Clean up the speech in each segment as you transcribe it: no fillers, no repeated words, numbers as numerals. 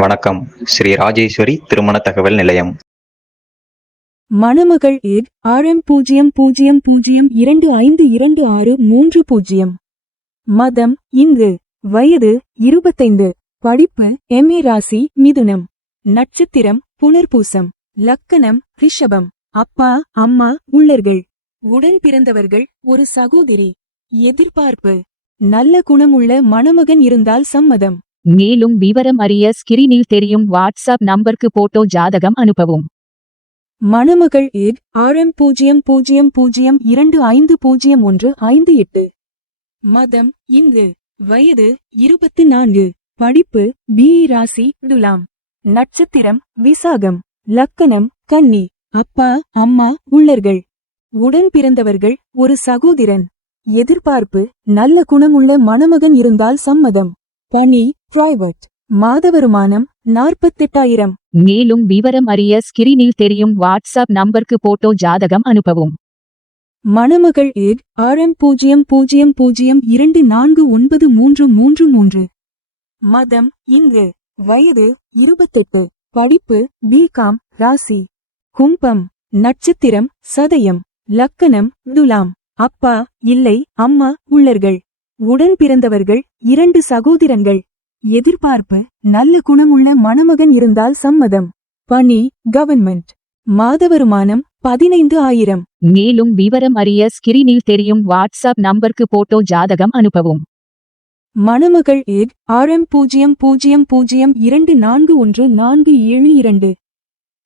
வணக்கம். ஸ்ரீ ராஜேஸ்வரி திருமண தகவல் நிலையம். மணமகள் ஏட் RM00252630. மதம் இந்து. வயது 25. படிப்பு MA. ராசி மிதுனம். நட்சத்திரம் புனர்பூசம். லக்கணம் ரிஷபம். அப்பா அம்மா உள்ளர்கள். உடன் பிறந்தவர்கள் ஒரு சகோதரி. எதிர்பார்ப்பு நல்ல குணமுள்ள மணமகன் இருந்தால் சம்மதம். மேலும் விவரம் அறிய ஸ்கிரீனில் தெரியும் வாட்ஸ்அப் நம்பருக்கு போட்டோ ஜாதகம் அனுப்பவும். மணமகள் ஏட் RM00250158. மதம் இந்து. வயது 24. படிப்பு BE. ராசி துலாம். நட்சத்திரம் விசாகம். லக்கணம் கன்னி. அப்பா அம்மா உள்ளர்கள். உடன் பிறந்தவர்கள் ஒரு சகோதரன். எதிர்பார்ப்பு நல்ல குணமுள்ள மணமகன் இருந்தால் சம்மதம். பணி பிரைவேட். மாத வருமானம் 48,000. மேலும் விவரம் அறிய ஸ்கிரீனில் தெரியும் வாட்ஸ்அப் நம்பருக்கு போட்டோ ஜாதகம் அனுப்பவும். மணமகள் ஏட் RM00249333. மதம் இந்து. வயது 28. படிப்பு BCom. ராசி கும்பம். நட்சத்திரம் சதயம். லக்கணம் துலாம். அப்பா இல்லை அம்மா உள்ளர்கள். உடன் பிறந்தவர்கள் 2 சகோதரன்கள். எதிர்பார்ப்பு நல்ல குணமுள்ள மணமகன் இருந்தால் சம்மதம். பணி கவர்மெண்ட். மாத வருமானம் 15,000. மேலும் விவரம் அறிய ஸ்கிரீனில் தெரியும் வாட்ஸ்அப் நம்பருக்கு போட்டோ ஜாதகம் அனுப்பவும். மணமகள் ஏட் RM00241472.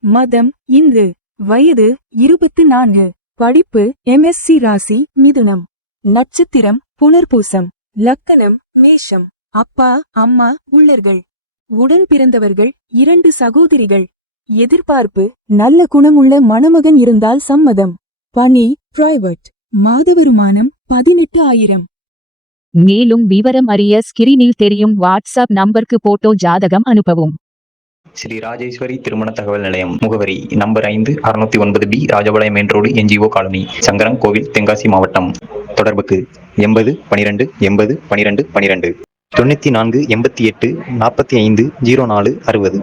மதம் இந்து. வயது 24. படிப்பு MSc. ராசி மிதுனம். நட்சத்திரம் புனர்பூசம். லக்கணம் மேஷம். அப்பா அம்மா உள்ளர்கள். உடன் பிறந்தவர்கள் 2 சகோதரிகள். எதிர்பார்ப்பு நல்ல குணமுள்ள மணமகன் இருந்தால் சம்மதம். பணி பிரைவேட். மாத வருமானம் 18,000. மேலும் விவரம் அறிய ஸ்கிரீனில் தெரியும் வாட்ஸ்அப் நம்பருக்கு போட்டோ ஜாதகம் அனுப்பவும். ஸ்ரீ ராஜேஸ்வரி திருமண தகவல் நிலையம். முகவரி number 5 609B Rajapalayam main road NGO colony Sankaran கோவில் தென்காசி மாவட்டம். தொடர்புக்கு 80 12 80 12 12 94 88 45 04 60.